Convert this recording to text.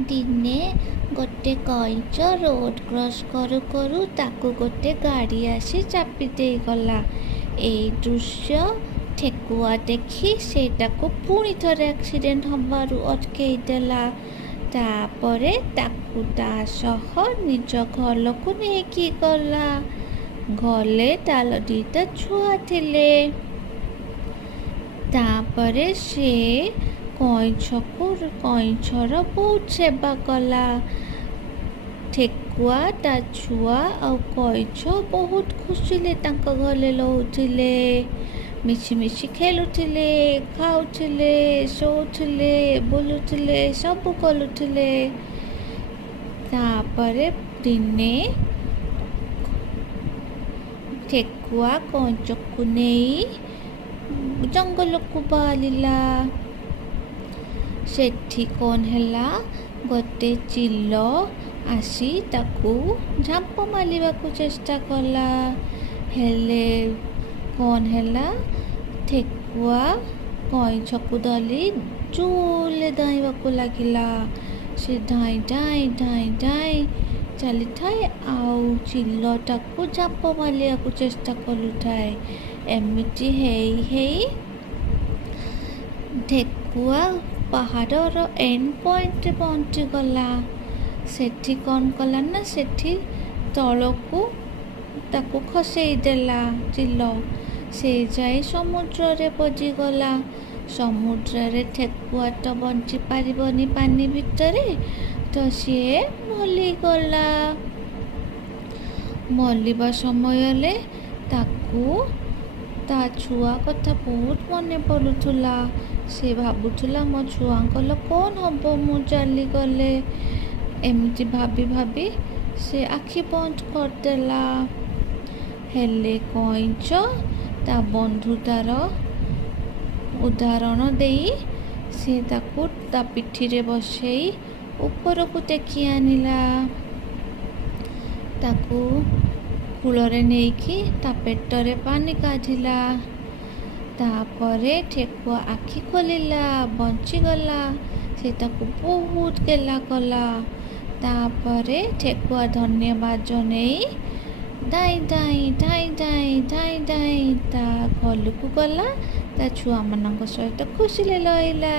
ଦିନେ ଗୋଟେ କଇଁଛ ରୋଡ଼ କ୍ରସ୍ କରୁ କରୁ ତାକୁ ଗୋଟେ ଗାଡ଼ି ଆସି ଚାପି ଦେଇଗଲା। ଏଇ ଦୃଶ୍ୟ ଠେକୁଆ ଦେଖି ସେଇଟାକୁ ପୁଣି ଥରେ ଆକ୍ସିଡେଣ୍ଟ ହେବାରୁ ଅଟକେଇ ଦେଲା। ତାପରେ ତାକୁ ତା ସହ ନିଜ ଘରକୁ ନେଇକି ଗଲା। ଗଲେ ତାର ଦିଟା ଛୁଆ ଥିଲେ। ତାପରେ ସେ କଇଁଛର ବହୁତ ସେବା କଲା। ଠେକୁଆ ତା ଛୁଆ ଆଉ କଇଁଛ ବହୁତ ଖୁସିରେ ତାଙ୍କ ଘରେ ରହୁଥିଲେ। ମିଶିମିଶି ଖେଳୁଥିଲେ, ଖାଉଥିଲେ, ଶୋଉଥିଲେ, ବୁଲୁଥିଲେ, ସବୁ କରୁଥିଲେ। ତାପରେ ଦିନେ ଠେକୁଆ କଇଁଛକୁ ନେଇ ଜଙ୍ଗଲକୁ ବାହାରିଲା। ସେଠି କ'ଣ ହେଲା, ଗୋଟେ ଚିଲ ଆସି ତାକୁ ଝାମ୍ପ ମାରିବାକୁ ଚେଷ୍ଟା କଲା। ହେଲେ କ'ଣ ହେଲା, ଠେକୁଆ କଇଁଛକୁ ଧରି ଜୋରରେ ଧାଇଁବାକୁ ଲାଗିଲା। ସେ ଧାଇଁ ଧାଇଁ ଧାଇଁ ଧାଇଁ ଚାଲିଥାଏ ଆଉ ଚିଲଟାକୁ ଝାମ୍ପ ମାରିବାକୁ ଚେଷ୍ଟା କରୁଥାଏ। ଏମିତି ହେଇ ହେଇ ଠେକୁଆ ପାହାଡ଼ର ଏଣ୍ଡ ପଏଣ୍ଟରେ ପହଞ୍ଚିଗଲା। ସେଠି କ'ଣ କଲା ନା, ସେଠି ତଳକୁ ତାକୁ ଖସେଇ ଦେଲା ଚିଲ। ସେ ଯାଇ ସମୁଦ୍ରରେ ପଡ଼ିଗଲା। ସମୁଦ୍ରରେ ଠେକୁଆ ତ ବଞ୍ଚି ପାରିବନି ପାଣି ଭିତରେ, ତ ସିଏ ମରିଗଲା। ମରିବା ସମୟରେ ତାକୁ ତା ଛୁଆ କଥା ବହୁତ ମନେ ପଡ଼ୁଥିଲା। ସେ ଭାବୁଥିଲା, ମୋ ଛୁଆଙ୍କର କ'ଣ ହେବ ମୁଁ ଚାଲିଗଲେ। ଏମିତି ଭାବି ଭାବି ସେ ଆଖି ବନ୍ଦ କରିଦେଲା। ହେଲେ କଇଁଛ ତା ବନ୍ଧୁତାର ଉଦାହରଣ ଦେଇ ସେ ତାକୁ ତା ପିଠିରେ ବସେଇ ଉପରକୁ ଟେକି ଆଣିଲା। ତାକୁ କୂଳରେ ନେଇକି ତା ପେଟରେ ପାଣି କାଢ଼ିଲା। ତାପରେ ଠେକୁଆ ଆଖି ଖୋଲିଲା, ବଞ୍ଚିଗଲା। ସେ ତାକୁ ବହୁତ ଗେହ୍ଲା କଲା। ତାପରେ ଠେକୁଆ ଧନ୍ୟବାଦ ଜଣେଇ ଧାଇଁ ଧାଇଁ ଧାଇଁ ଧାଇଁ ଧାଇଁ ଧାଇଁ ତା ଘରକୁ ଗଲା। ତା ଛୁଆମାନଙ୍କ ସହିତ ଖୁସିରେ ରହିଲା।